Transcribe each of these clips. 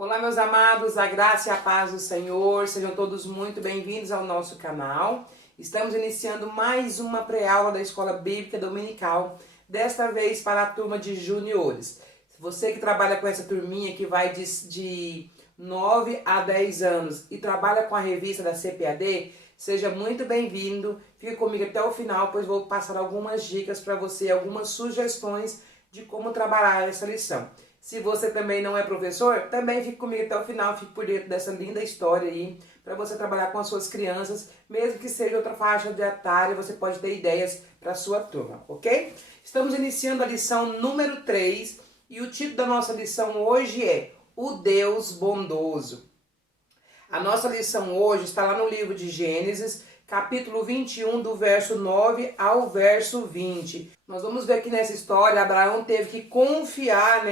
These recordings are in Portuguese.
Olá, meus amados, a graça e a paz do Senhor, sejam todos muito bem-vindos ao nosso canal. Estamos iniciando mais uma pré-aula da Escola Bíblica Dominical, desta vez para a turma de juniores. Você que trabalha com essa turminha que vai de 9 a 10 anos e trabalha com a revista da CPAD, seja muito bem-vindo. Fique comigo até o final, pois vou passar algumas dicas para você, algumas sugestões de como trabalhar essa lição. Se você também não é professor, também fique comigo até o final, fique por dentro dessa linda história aí, para você trabalhar com as suas crianças, mesmo que seja outra faixa de etária, você pode ter ideias para a sua turma, ok? Estamos iniciando a lição número 3 e o título da nossa lição hoje é O Deus Bondoso. A nossa lição hoje está lá no livro de Gênesis, capítulo 21, do verso 9 ao verso 20. Nós vamos ver que nessa história, Abraão teve que confiar,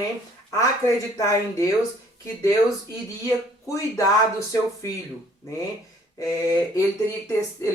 acreditar em Deus, que Deus iria cuidar do seu filho, ele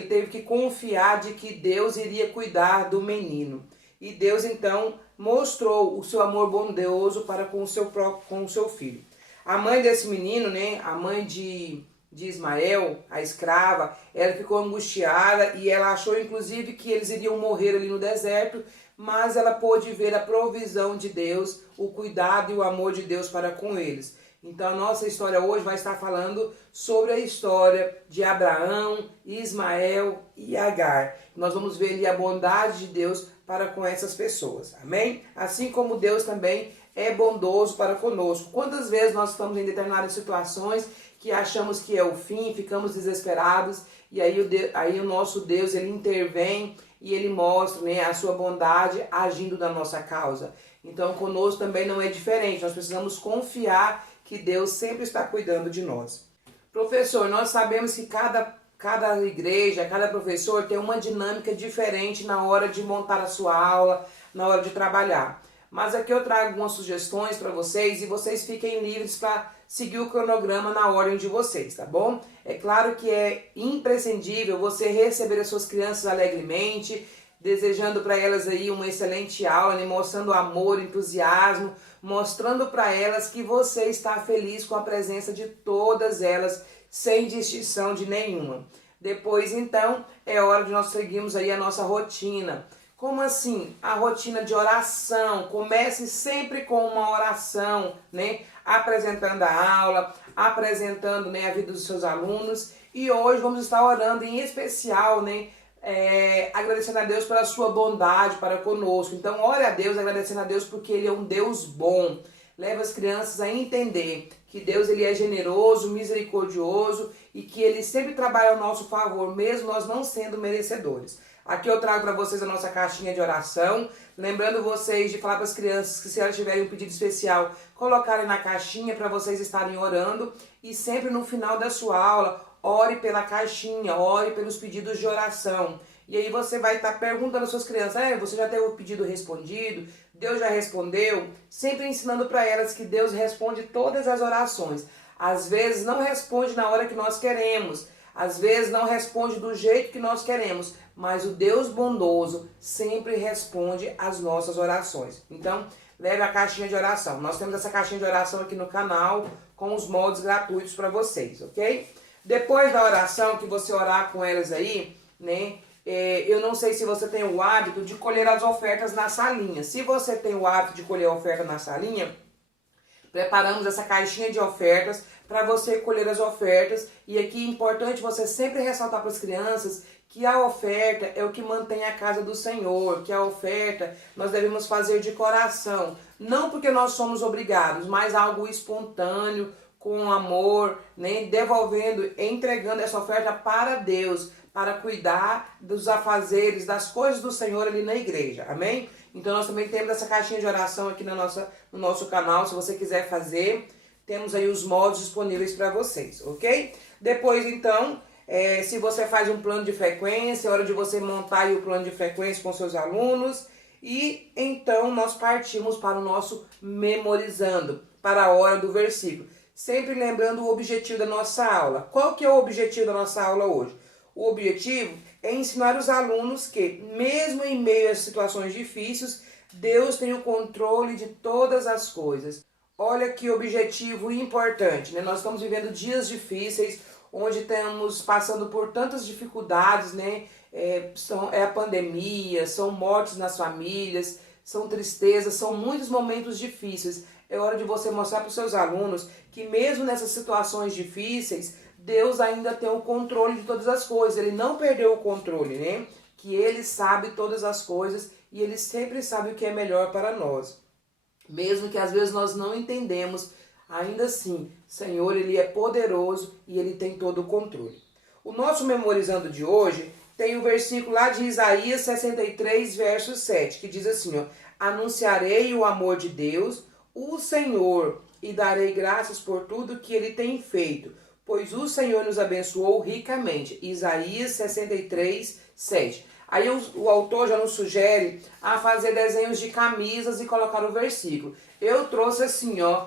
teve que confiar de que Deus iria cuidar do menino. E Deus então mostrou o seu amor bondoso para com o seu filho. A mãe desse menino, a mãe de Ismael, a escrava, ela ficou angustiada e ela achou inclusive que eles iriam morrer ali no deserto, mas ela pôde ver a provisão de Deus, o cuidado e o amor de Deus para com eles. Então a nossa história hoje vai estar falando sobre a história de Abraão, Ismael e Agar. Nós vamos ver ali a bondade de Deus para com essas pessoas, amém? Assim como Deus também é bondoso para conosco. Quantas vezes nós estamos em determinadas situações que achamos que é o fim, ficamos desesperados, e aí o nosso Deus, ele intervém e ele mostra a sua bondade agindo na nossa causa. Então conosco também não é diferente, nós precisamos confiar que Deus sempre está cuidando de nós. Professor, nós sabemos que cada igreja, cada professor tem uma dinâmica diferente na hora de montar a sua aula, na hora de trabalhar. Mas aqui eu trago algumas sugestões para vocês e vocês fiquem livres para seguir o cronograma na ordem de vocês, tá bom? É claro que é imprescindível você receber as suas crianças alegremente, desejando para elas aí uma excelente aula, mostrando amor, entusiasmo, mostrando para elas que você está feliz com a presença de todas elas, sem distinção de nenhuma. Depois, então, é hora de nós seguirmos aí a nossa rotina. Como assim? A rotina de oração. Comece sempre com uma oração, apresentando a aula, apresentando a vida dos seus alunos. E hoje vamos estar orando em especial, agradecendo a Deus pela sua bondade para conosco. Então, ore a Deus, agradecendo a Deus porque Ele é um Deus bom. Leva as crianças a entender que Deus ele é generoso, misericordioso e que Ele sempre trabalha ao nosso favor, mesmo nós não sendo merecedores. Aqui eu trago para vocês a nossa caixinha de oração, lembrando vocês de falar para as crianças que se elas tiverem um pedido especial, colocarem na caixinha para vocês estarem orando e sempre no final da sua aula, ore pela caixinha, ore pelos pedidos de oração. E aí você vai estar perguntando às suas crianças, você já teve o pedido respondido? Deus já respondeu? Sempre ensinando para elas que Deus responde todas as orações. Às vezes não responde na hora que nós queremos, às vezes não responde do jeito que nós queremos, mas o Deus bondoso sempre responde às nossas orações. Então, leve a caixinha de oração. Nós temos essa caixinha de oração aqui no canal com os moldes gratuitos para vocês, ok? Depois da oração, que você orar com elas aí, eu não sei se você tem o hábito de colher as ofertas na salinha. Se você tem o hábito de colher a oferta na salinha, preparamos essa caixinha de ofertas para você colher as ofertas. E aqui é importante você sempre ressaltar para as crianças que a oferta é o que mantém a casa do Senhor, que a oferta nós devemos fazer de coração. Não porque nós somos obrigados, mas algo espontâneo, com amor, devolvendo, entregando essa oferta para Deus, para cuidar dos afazeres, das coisas do Senhor ali na igreja, amém? Então nós também temos essa caixinha de oração aqui no nosso canal, se você quiser fazer, temos aí os modos disponíveis para vocês, ok? Depois então, se você faz um plano de frequência, é hora de você montar aí o plano de frequência com seus alunos, e então nós partimos para o nosso memorizando, para a hora do versículo. Sempre lembrando o objetivo da nossa aula. Qual que é o objetivo da nossa aula hoje? O objetivo é ensinar os alunos que, mesmo em meio a situações difíceis, Deus tem o controle de todas as coisas. Olha que objetivo importante, né? Nós estamos vivendo dias difíceis, onde estamos passando por tantas dificuldades, né? É a pandemia, são mortes nas famílias, são tristezas, são muitos momentos difíceis. É hora de você mostrar para os seus alunos que mesmo nessas situações difíceis, Deus ainda tem o controle de todas as coisas. Ele não perdeu o controle, né? Que Ele sabe todas as coisas e Ele sempre sabe o que é melhor para nós. Mesmo que às vezes nós não entendemos, ainda assim, Senhor, Ele é poderoso e Ele tem todo o controle. O nosso memorizando de hoje tem o versículo lá de Isaías 63, verso 7, que diz assim, ó, anunciarei o amor de Deus, o Senhor, e darei graças por tudo que Ele tem feito, pois o Senhor nos abençoou ricamente. Isaías 63, 7. Aí o autor já nos sugere a fazer desenhos de camisas e colocar o versículo. Eu trouxe assim, ó,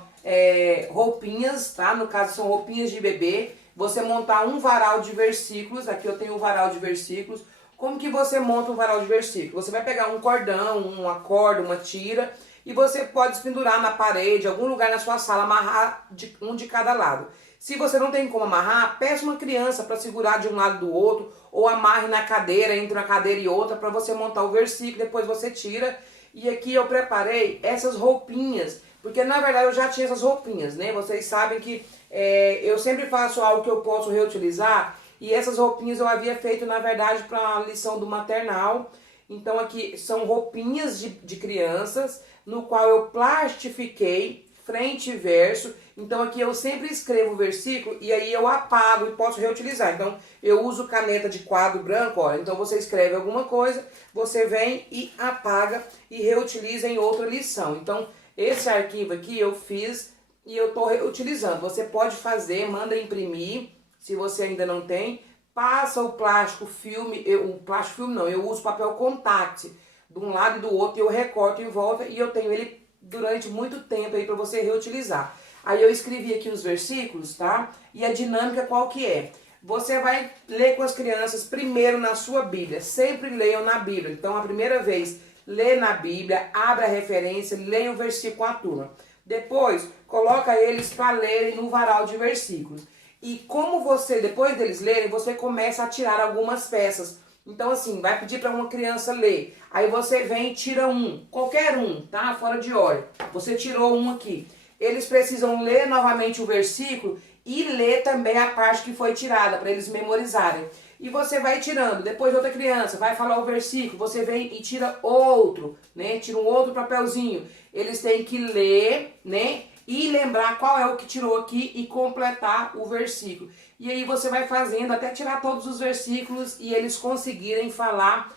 roupinhas, tá? No caso são roupinhas de bebê. Você montar um varal de versículos. Aqui eu tenho um varal de versículos. Como que você monta um varal de versículos? Você vai pegar um cordão, uma corda, uma tira, e você pode pendurar na parede, algum lugar na sua sala, amarrar um de cada lado. Se você não tem como amarrar, peça uma criança para segurar de um lado do outro, ou amarre na cadeira, entre uma cadeira e outra, para você montar o versículo, depois você tira. E aqui eu preparei essas roupinhas, porque na verdade eu já tinha essas roupinhas, né? Vocês sabem que eu sempre faço algo que eu posso reutilizar, e essas roupinhas eu havia feito na verdade para a lição do maternal. Então aqui são roupinhas de crianças, no qual eu plastifiquei frente e verso. Então aqui eu sempre escrevo o versículo e aí eu apago e posso reutilizar. Então eu uso caneta de quadro branco, olha. Então você escreve alguma coisa, você vem e apaga e reutiliza em outra lição. Então esse arquivo aqui eu fiz e eu estou reutilizando. Você pode fazer, manda imprimir, se você ainda não tem. Passa o plástico filme, o plástico filme não, eu uso papel contact de um lado e do outro e eu recorto em volta e eu tenho ele durante muito tempo aí para você reutilizar. Aí eu escrevi aqui os versículos, tá? E a dinâmica qual que é? Você vai ler com as crianças primeiro na sua Bíblia. Sempre leiam na Bíblia. Então, a primeira vez, lê na Bíblia, abre a referência, leia o versículo com a turma. Depois, coloca eles para lerem no varal de versículos. E como você, depois deles lerem, você começa a tirar algumas peças. Então, assim, vai pedir para uma criança ler. Aí você vem e tira um, qualquer um, tá? Fora de ordem. Você tirou um aqui. Eles precisam ler novamente o versículo e ler também a parte que foi tirada, para eles memorizarem. E você vai tirando. Depois outra criança vai falar o versículo, você vem e tira outro, né? Tira um outro papelzinho. Eles têm que ler, né? E lembrar qual é o que tirou aqui e completar o versículo. E aí você vai fazendo até tirar todos os versículos e eles conseguirem falar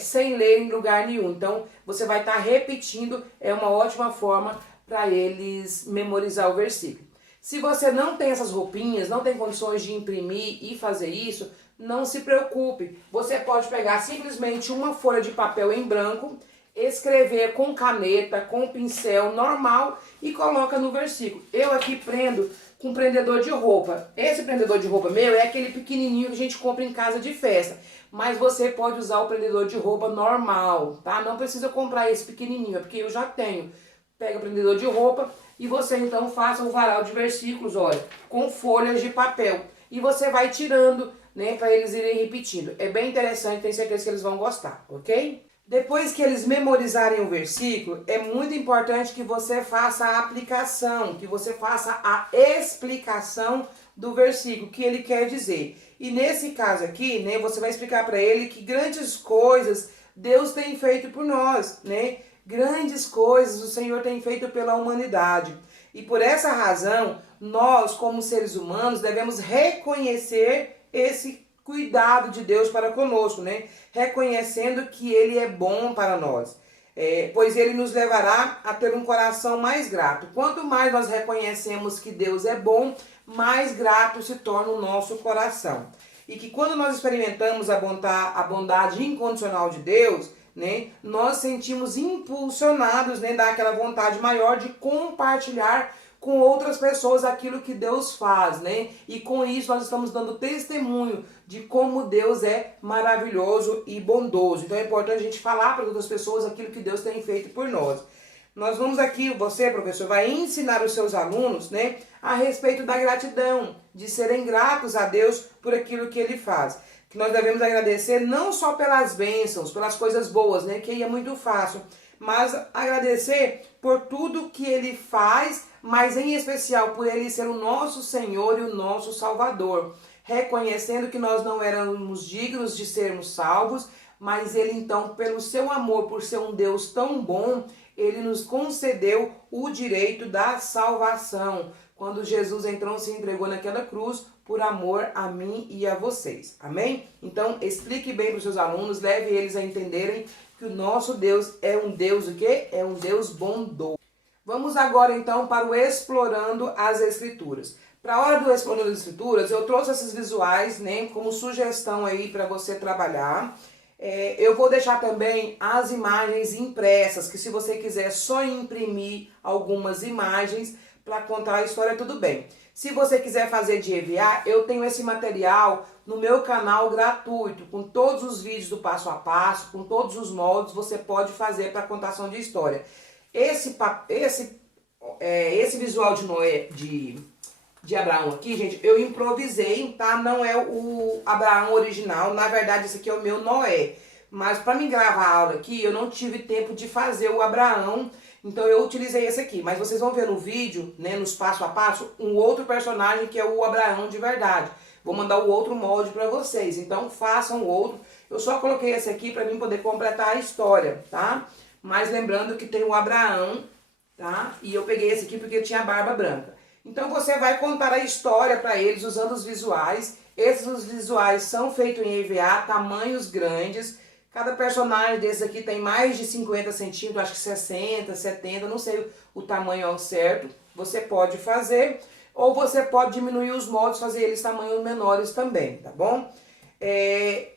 sem ler em lugar nenhum. Então você vai estar repetindo, é uma ótima forma para eles memorizar o versículo. Se você não tem essas roupinhas, não tem condições de imprimir e fazer isso, não se preocupe. Você pode pegar simplesmente uma folha de papel em branco, escrever com caneta, com pincel normal e coloca no versículo. Eu aqui prendo com prendedor de roupa. Esse prendedor de roupa meu é aquele pequenininho que a gente compra em casa de festa. Mas você pode usar o prendedor de roupa normal, tá? Não precisa comprar esse pequenininho, é porque eu já tenho. Pega o prendedor de roupa e você então faça um varal de versículos, olha, com folhas de papel. E você vai tirando, né, para eles irem repetindo. É bem interessante, tenho certeza que eles vão gostar, ok? Depois que eles memorizarem o versículo, é muito importante que você faça a aplicação, que você faça a explicação do versículo, que ele quer dizer. E nesse caso aqui, né, você vai explicar para ele que grandes coisas Deus tem feito por nós, né? Grandes coisas o Senhor tem feito pela humanidade. E por essa razão, nós, como seres humanos, devemos reconhecer esse cuidado de Deus para conosco, né? Reconhecendo que Ele é bom para nós. Pois Ele nos levará a ter um coração mais grato. Quanto mais nós reconhecemos que Deus é bom, mais grato se torna o nosso coração. E que quando nós experimentamos a bondade incondicional de Deus, né, nós sentimos impulsionados, né, daquela vontade maior de compartilhar com outras pessoas aquilo que Deus faz, né? E com isso nós estamos dando testemunho de como Deus é maravilhoso e bondoso. Então é importante a gente falar para outras pessoas aquilo que Deus tem feito por nós. nós vamos aqui, você, professor, vai ensinar os seus alunos, né, a respeito da gratidão, de serem gratos a Deus por aquilo que Ele faz. Que nós devemos agradecer não só pelas bênçãos, pelas coisas boas, né, que aí é muito fácil, mas agradecer por tudo que Ele faz, mas em especial por Ele ser o nosso Senhor e o nosso Salvador. Reconhecendo que nós não éramos dignos de sermos salvos, mas Ele então, pelo seu amor, por ser um Deus tão bom, Ele nos concedeu o direito da salvação. Quando Jesus então se entregou naquela cruz por amor a mim e a vocês. Amém? Então, explique bem para os seus alunos, leve eles a entenderem que o nosso Deus é um Deus o quê? É um Deus bondoso. Vamos agora então para o Explorando as Escrituras. Para a hora do Explorando as Escrituras, eu trouxe esses visuais, né, como sugestão aí para você trabalhar. Eu vou deixar também as imagens impressas, que se você quiser só imprimir algumas imagens para contar a história, tudo bem. Se você quiser fazer de EVA, eu tenho esse material no meu canal gratuito, com todos os vídeos do passo a passo, com todos os moldes, você pode fazer para contação de história. Esse visual de Noé, de Abraão aqui, gente, eu improvisei, tá? Não é o Abraão original, na verdade esse aqui é o meu Noé. Mas para mim gravar a aula aqui, eu não tive tempo de fazer o Abraão, então eu utilizei esse aqui. Mas vocês vão ver no vídeo, né, nos passo a passo, um outro personagem que é o Abraão de verdade. Vou mandar o outro molde para vocês, então façam o outro. Eu só coloquei esse aqui para mim poder completar a história, tá? Mas lembrando que tem o Abraão, tá? E eu peguei esse aqui porque tinha a barba branca. Então você vai contar a história para eles usando os visuais. Esses visuais são feitos em EVA, tamanhos grandes. Cada personagem desse aqui tem mais de 50 centímetros, acho que 60, 70, não sei o tamanho ao certo. Você pode fazer, ou você pode diminuir os moldes, fazer eles tamanhos menores também, tá bom?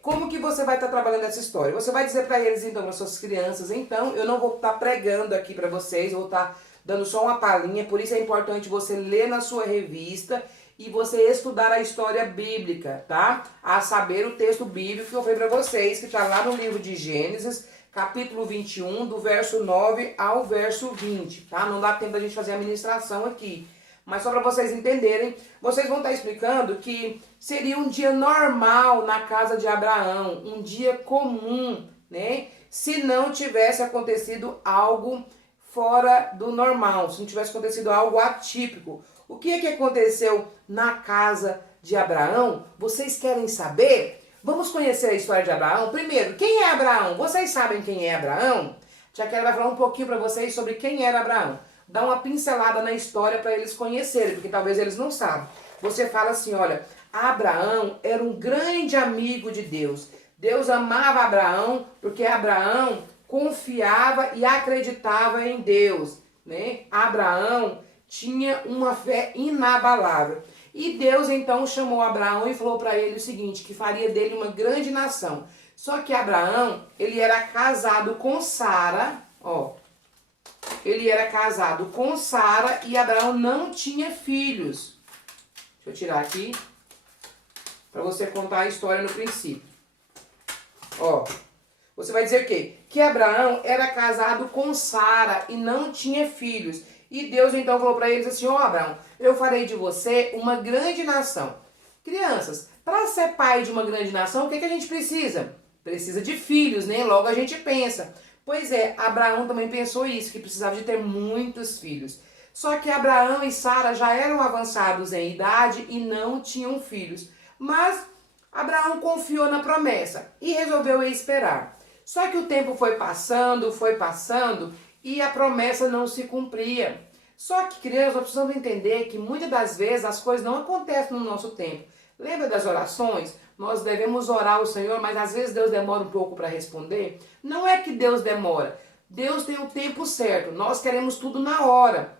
Como que você vai estar trabalhando essa história? Você vai dizer para eles, então, para suas crianças, então, eu não vou estar pregando aqui para vocês, eu vou estar dando só uma palhinha, por isso é importante você ler na sua revista e você estudar a história bíblica, tá? A saber o texto bíblico que eu falei para vocês, que está lá no livro de Gênesis, capítulo 21, do verso 9 ao verso 20, tá? Não dá tempo da gente fazer a ministração aqui. Mas só para vocês entenderem, vocês vão estar explicando que seria um dia normal na casa de Abraão, um dia comum, né? Se não tivesse acontecido algo fora do normal, se não tivesse acontecido algo atípico. O que é que aconteceu na casa de Abraão? Vocês querem saber? Vamos conhecer a história de Abraão? Primeiro, quem é Abraão? Vocês sabem quem é Abraão? Já que ela vai falar um pouquinho para vocês sobre quem era Abraão. Dá uma pincelada na história para eles conhecerem, porque talvez eles não sabem. Você fala assim, olha, Abraão era um grande amigo de Deus. Deus amava Abraão porque Abraão confiava e acreditava em Deus, né? Abraão tinha uma fé inabalável. E Deus então chamou Abraão e falou para ele o seguinte, que faria dele uma grande nação. Só que Abraão, ele era casado com Sara, ó. Ele era casado com Sara e Abraão não tinha filhos. Deixa eu tirar aqui para você contar a história no princípio. Ó, você vai dizer o quê? Que Abraão era casado com Sara e não tinha filhos. E Deus então falou para eles assim, ó Abraão, eu farei de você uma grande nação. Crianças, para ser pai de uma grande nação, o que a gente precisa? Precisa de filhos, né? Logo a gente pensa. Pois é, Abraão também pensou isso, que precisava de ter muitos filhos. Só que Abraão e Sara já eram avançados em idade e não tinham filhos. Mas Abraão confiou na promessa e resolveu esperar. Só que o tempo foi passando e a promessa não se cumpria. Só que, crianças, nós precisamos entender que muitas das vezes as coisas não acontecem no nosso tempo. Lembra das orações? Nós devemos orar ao Senhor, mas às vezes Deus demora um pouco para responder. Não é que Deus demora. Deus tem o tempo certo. Nós queremos tudo na hora.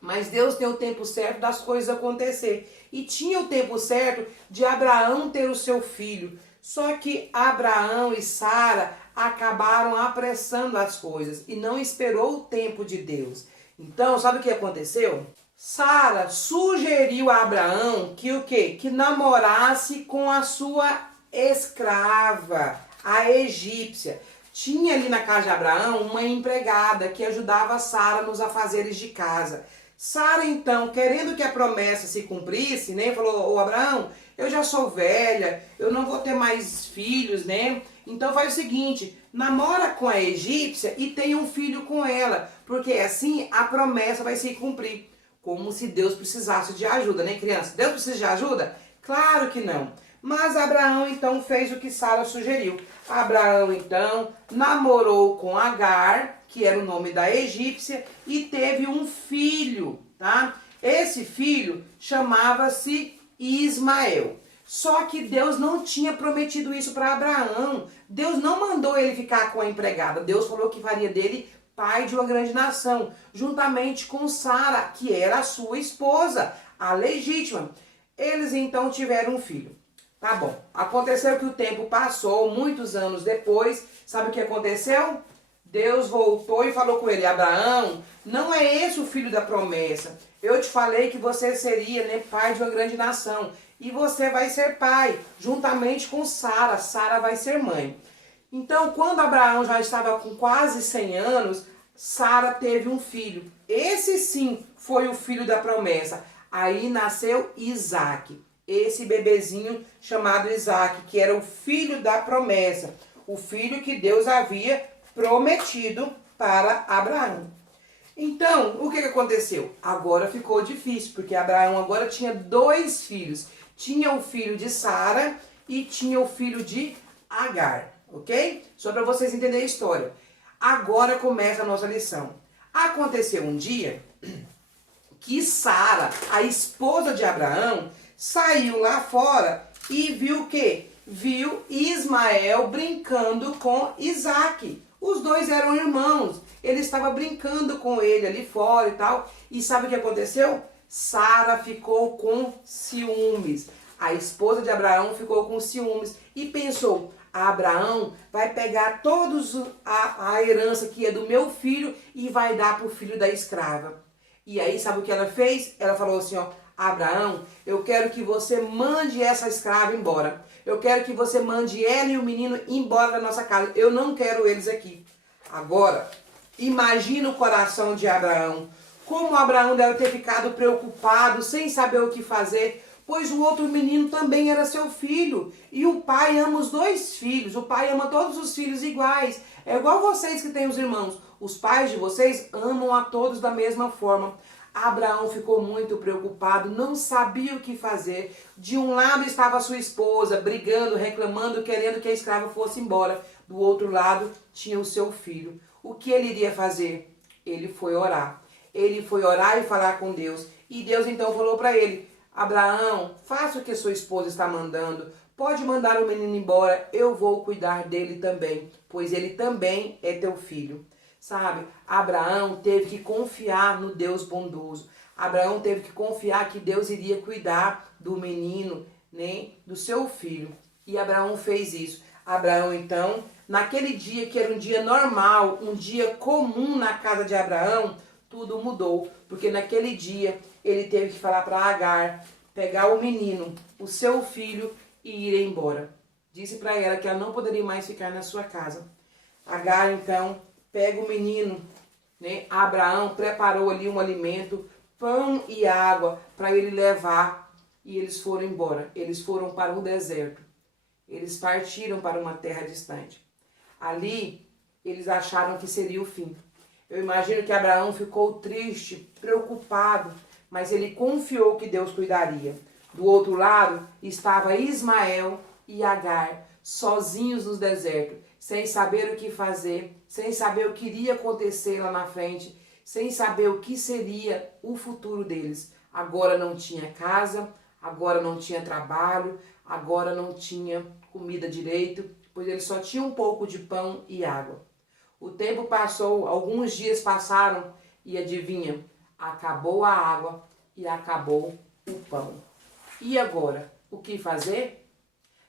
Mas Deus tem o tempo certo das coisas acontecer. E tinha o tempo certo de Abraão ter o seu filho. Só que Abraão e Sara acabaram apressando as coisas e não esperou o tempo de Deus. Então, sabe o que aconteceu? Sara sugeriu a Abraão que o quê? Que namorasse com a sua escrava, a egípcia. Tinha ali na casa de Abraão uma empregada que ajudava Sara nos afazeres de casa. Sara, então, querendo que a promessa se cumprisse, né, falou: ô Abraão, eu já sou velha, eu não vou ter mais filhos, né? Então faz o seguinte, namora com a egípcia e tenha um filho com ela, porque assim a promessa vai se cumprir. Como se Deus precisasse de ajuda, né, criança? Deus precisa de ajuda? Claro que não. Mas Abraão então fez o que Sara sugeriu. Abraão então namorou com Agar, que era o nome da egípcia, e teve um filho, tá? Esse filho chamava-se Ismael. Só que Deus não tinha prometido isso para Abraão. Deus não mandou ele ficar com a empregada. Deus falou que faria dele pai de uma grande nação, juntamente com Sara, que era a sua esposa, a legítima. Eles então tiveram um filho. Tá bom. Aconteceu que o tempo passou, muitos anos depois. Sabe o que aconteceu? Deus voltou e falou com ele: Abraão, não é esse o filho da promessa. Eu te falei que você seria, né, pai de uma grande nação. E você vai ser pai, juntamente com Sara. Sara vai ser mãe. Então, quando Abraão já estava com quase 100 anos, Sara teve um filho. Esse sim foi o filho da promessa. Aí nasceu Isaac. Esse bebezinho chamado Isaac, que era o filho da promessa. O filho que Deus havia prometido para Abraão. Então, o que aconteceu? Agora ficou difícil, porque Abraão agora tinha 2 filhos. Tinha o filho de Sara e tinha o filho de Agar, ok? Só para vocês entenderem a história. Agora começa a nossa lição. Aconteceu um dia que Sara, a esposa de Abraão, saiu lá fora e viu o quê? Viu Ismael brincando com Isaac. Os dois eram irmãos. Ele estava brincando com ele ali fora e tal. E sabe o que aconteceu? Sara ficou com ciúmes. A esposa de Abraão ficou com ciúmes e pensou: Abraão vai pegar todos a herança que é do meu filho e vai dar para o filho da escrava. E aí sabe o que ela fez? Ela falou assim, ó: Abraão, eu quero que você mande essa escrava embora. Eu quero que você mande ela e o menino embora da nossa casa. Eu não quero eles aqui. Agora, imagina o coração de Abraão. Como Abraão deve ter ficado preocupado, sem saber o que fazer, pois o outro menino também era seu filho. E o pai ama os 2 filhos. O pai ama todos os filhos iguais. É igual vocês que têm os irmãos. Os pais de vocês amam a todos da mesma forma. Abraão ficou muito preocupado, não sabia o que fazer. De um lado estava a sua esposa, brigando, reclamando, querendo que a escrava fosse embora. Do outro lado tinha o seu filho. O que ele iria fazer? Ele foi orar. Ele foi orar e falar com Deus. E Deus então falou para ele: Abraão, faça o que sua esposa está mandando. Pode mandar o menino embora, eu vou cuidar dele também, pois ele também é teu filho. Sabe, Abraão teve que confiar no Deus bondoso. Abraão teve que confiar que Deus iria cuidar do menino, né, do seu filho. E Abraão fez isso. Abraão, então, naquele dia que era um dia normal, um dia comum na casa de Abraão, tudo mudou. Porque naquele dia ele teve que falar para Agar pegar o menino, o seu filho, e ir embora. Disse para ela que ela não poderia mais ficar na sua casa. Agar, então, pega o menino, né? Abraão preparou ali um alimento, pão e água para ele levar, e eles foram embora. Eles foram para um deserto. Eles partiram para uma terra distante. Ali, eles acharam que seria o fim. Eu imagino que Abraão ficou triste, preocupado, mas ele confiou que Deus cuidaria. Do outro lado estava Ismael e Agar, sozinhos no deserto, sem saber o que fazer, sem saber o que iria acontecer lá na frente, sem saber o que seria o futuro deles. Agora não tinha casa, agora não tinha trabalho, agora não tinha comida direito, pois eles só tinham um pouco de pão e água. O tempo passou, alguns dias passaram e adivinha, acabou a água e acabou o pão. E agora, o que fazer?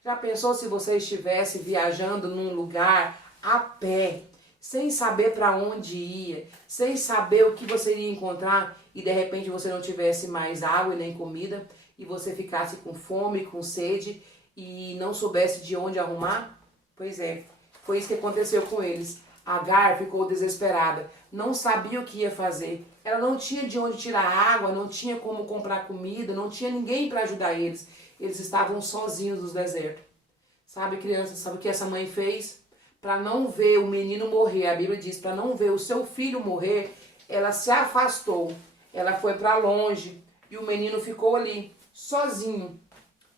Já pensou se você estivesse viajando num lugar a pé, sem saber para onde ia, sem saber o que você iria encontrar e de repente você não tivesse mais água e nem comida e você ficasse com fome, com sede e não soubesse de onde arrumar? Pois é, Foi isso que aconteceu com eles. Agar ficou desesperada, não sabia o que ia fazer. Ela não tinha de onde tirar água, não tinha como comprar comida, não tinha ninguém para ajudar eles. Eles estavam sozinhos no deserto. Sabe, crianças, sabe o que essa mãe fez? Para não ver o menino morrer, a Bíblia diz, para não ver o seu filho morrer, ela se afastou. Ela foi para longe e o menino ficou ali, sozinho,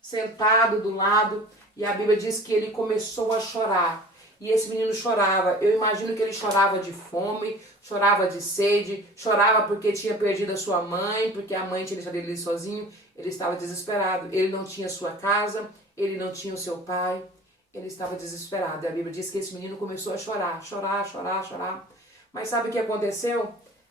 sentado do lado. E a Bíblia diz que ele começou a chorar. E esse menino chorava. Eu imagino que ele chorava de fome, chorava de sede, chorava porque tinha perdido a sua mãe, porque a mãe tinha deixado ele sozinho. Ele estava desesperado. Ele não tinha sua casa, ele não tinha o seu pai. Ele estava desesperado. E a Bíblia diz que esse menino começou a chorar, chorar, chorar, chorar. Mas sabe o que aconteceu?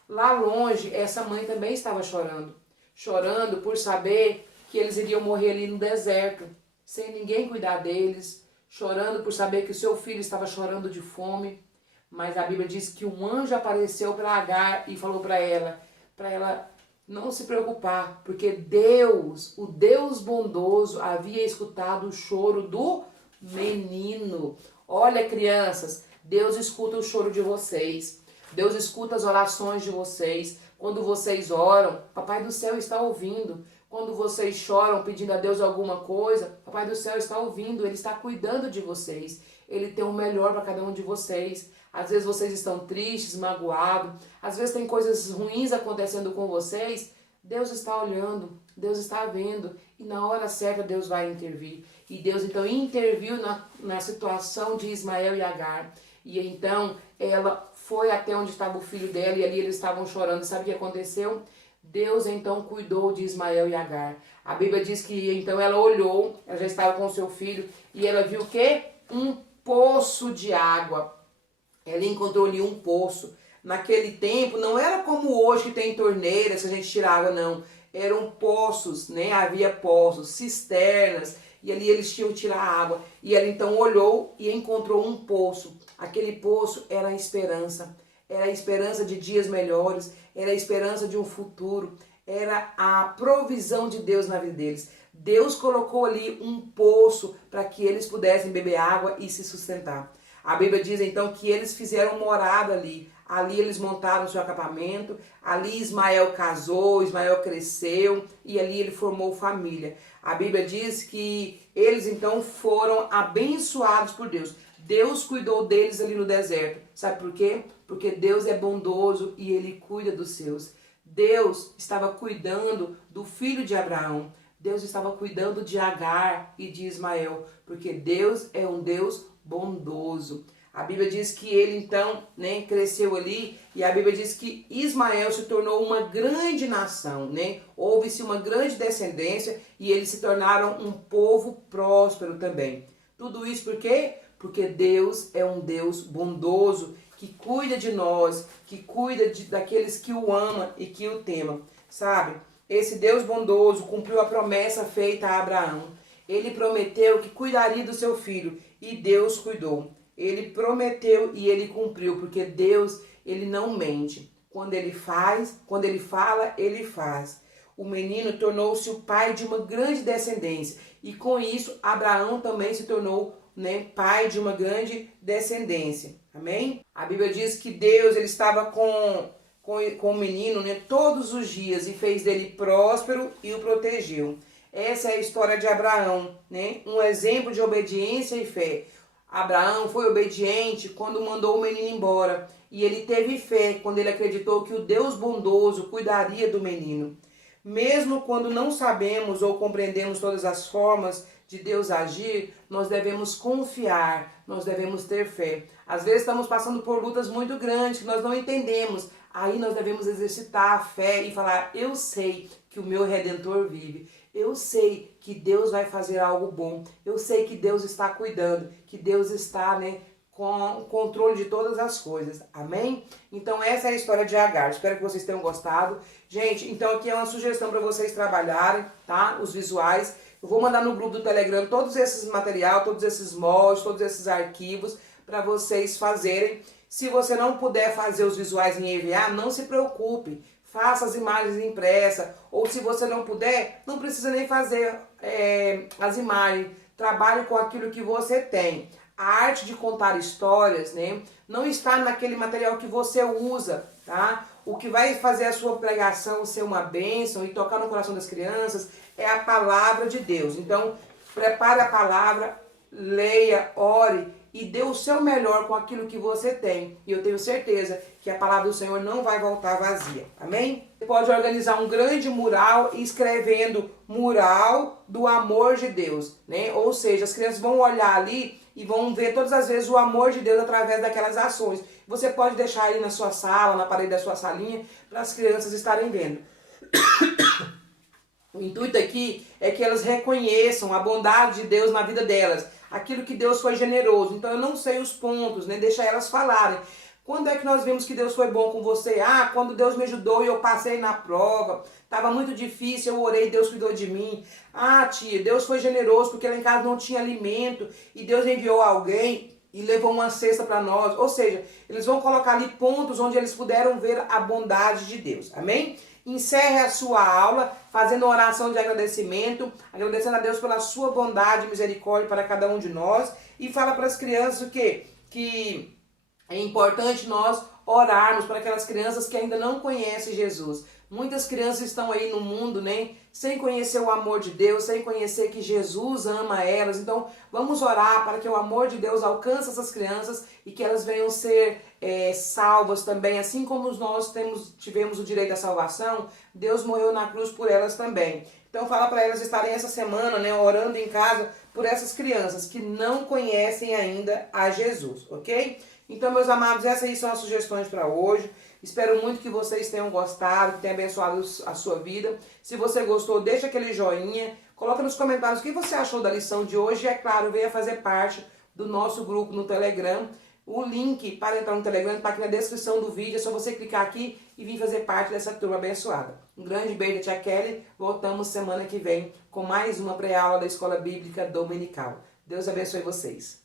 Lá longe, essa mãe também estava chorando. Chorando por saber que eles iriam morrer ali no deserto, sem ninguém cuidar deles, chorando por saber que o seu filho estava chorando de fome. Mas a Bíblia diz que um anjo apareceu para Agar e falou para ela não se preocupar, porque Deus, o Deus bondoso, havia escutado o choro do menino. Olha, crianças, Deus escuta o choro de vocês. Deus escuta as orações de vocês. Quando vocês oram, Papai do céu está ouvindo. Quando vocês choram pedindo a Deus alguma coisa, Papai do céu está ouvindo, Ele está cuidando de vocês. Ele tem o melhor para cada um de vocês. Às vezes vocês estão tristes, magoados, às vezes tem coisas ruins acontecendo com vocês. Deus está olhando, Deus está vendo e na hora certa Deus vai intervir. E Deus então interviu na situação de Ismael e Agar. E então ela foi até onde estava o filho dela e ali eles estavam chorando. Sabe o que aconteceu? Deus então cuidou de Ismael e Agar. A Bíblia diz que então ela olhou, ela já estava com o seu filho, e ela viu o quê? Um poço de água. Ela encontrou ali um poço. Naquele tempo não era como hoje que tem torneiras que a gente tira água, não. Eram poços, né? Havia poços, cisternas, e ali eles tinham que tirar água. E ela então olhou e encontrou um poço. Aquele poço era a esperança. Era a esperança de dias melhores, era a esperança de um futuro, era a provisão de Deus na vida deles. Deus colocou ali um poço para que eles pudessem beber água e se sustentar. A Bíblia diz então que eles fizeram morada ali. Ali eles montaram seu acampamento, ali Ismael casou, Ismael cresceu e ali ele formou família. A Bíblia diz que eles então foram abençoados por Deus. Deus cuidou deles ali no deserto. Sabe por quê? Porque Deus é bondoso e Ele cuida dos seus. Deus estava cuidando do filho de Abraão. Deus estava cuidando de Agar e de Ismael. Porque Deus é um Deus bondoso. A Bíblia diz que ele então, né, cresceu ali, e a Bíblia diz que Ismael se tornou uma grande nação, né? Houve-se uma grande descendência e eles se tornaram um povo próspero também. Tudo isso por quê? Porque Deus é um Deus bondoso, que cuida de nós, que cuida daqueles que o amam e que o temam, sabe? Esse Deus bondoso cumpriu a promessa feita a Abraão. Ele prometeu que cuidaria do seu filho e Deus cuidou. Ele prometeu e ele cumpriu, porque Deus, ele não mente. Quando ele fala, ele faz. O menino tornou-se o pai de uma grande descendência e com isso Abraão também se tornou, né, pai de uma grande descendência. Amém? A Bíblia diz que Deus ele estava com o menino, né, todos os dias e fez dele próspero e o protegeu. Essa é a história de Abraão, né? Um exemplo de obediência e fé. Abraão foi obediente quando mandou o menino embora e ele teve fé quando ele acreditou que o Deus bondoso cuidaria do menino. Mesmo quando não sabemos ou compreendemos todas as formas de Deus agir, nós devemos confiar, nós devemos ter fé. Às vezes estamos passando por lutas muito grandes que nós não entendemos. Aí nós devemos exercitar a fé e falar, eu sei que o meu Redentor vive. Eu sei que Deus vai fazer algo bom. Eu sei que Deus está cuidando, que Deus está, né, com o controle de todas as coisas. Amém? Então essa é a história de Agar. Espero que vocês tenham gostado. Gente, então aqui é uma sugestão para vocês trabalharem, tá? Os visuais. Eu vou mandar no grupo do Telegram todos esses material, todos esses moldes, todos esses arquivos para vocês fazerem. Se você não puder fazer os visuais em EVA, não se preocupe. Faça as imagens impressas. Ou se você não puder, não precisa nem fazer as imagens. Trabalhe com aquilo que você tem. A arte de contar histórias, né, não está naquele material que você usa, tá? O que vai fazer a sua pregação ser uma bênção e tocar no coração das crianças é a palavra de Deus. Então, prepare a palavra, leia, ore e dê o seu melhor com aquilo que você tem. E eu tenho certeza que a palavra do Senhor não vai voltar vazia. Amém? Você pode organizar um grande mural escrevendo mural do amor de Deus, né? Ou seja, as crianças vão olhar ali e vão ver todas as vezes o amor de Deus através daquelas ações. Você pode deixar aí na sua sala, na parede da sua salinha, para as crianças estarem vendo. O intuito aqui é que elas reconheçam a bondade de Deus na vida delas, aquilo que Deus foi generoso. Então eu não sei os pontos, né? Deixa elas falarem. Quando é que nós vimos que Deus foi bom com você? Ah, quando Deus me ajudou e eu passei na prova. Estava muito difícil, eu orei, Deus cuidou de mim. Ah, tia, Deus foi generoso porque lá em casa não tinha alimento e Deus enviou alguém e levou uma cesta para nós. Ou seja, eles vão colocar ali pontos onde eles puderam ver a bondade de Deus. Amém? Encerre a sua aula fazendo uma oração de agradecimento, agradecendo a Deus pela sua bondade e misericórdia para cada um de nós. E fala para as crianças o quê? Que é importante nós orarmos para aquelas crianças que ainda não conhecem Jesus. Muitas crianças estão aí no mundo, né, sem conhecer o amor de Deus, sem conhecer que Jesus ama elas. Então, vamos orar para que o amor de Deus alcance essas crianças e que elas venham ser salvas também. Assim como nós tivemos o direito à salvação, Deus morreu na cruz por elas também. Então, fala para elas estarem essa semana, né, orando em casa por essas crianças que não conhecem ainda a Jesus, ok? Então, meus amados, essas aí são as sugestões para hoje. Espero muito que vocês tenham gostado, que tenha abençoado a sua vida. Se você gostou, deixa aquele joinha. Coloca nos comentários o que você achou da lição de hoje. E, é claro, venha fazer parte do nosso grupo no Telegram. O link para entrar no Telegram está aqui na descrição do vídeo. É só você clicar aqui e vir fazer parte dessa turma abençoada. Um grande beijo da tia Kelly. Voltamos semana que vem com mais uma pré-aula da Escola Bíblica Dominical. Deus abençoe vocês.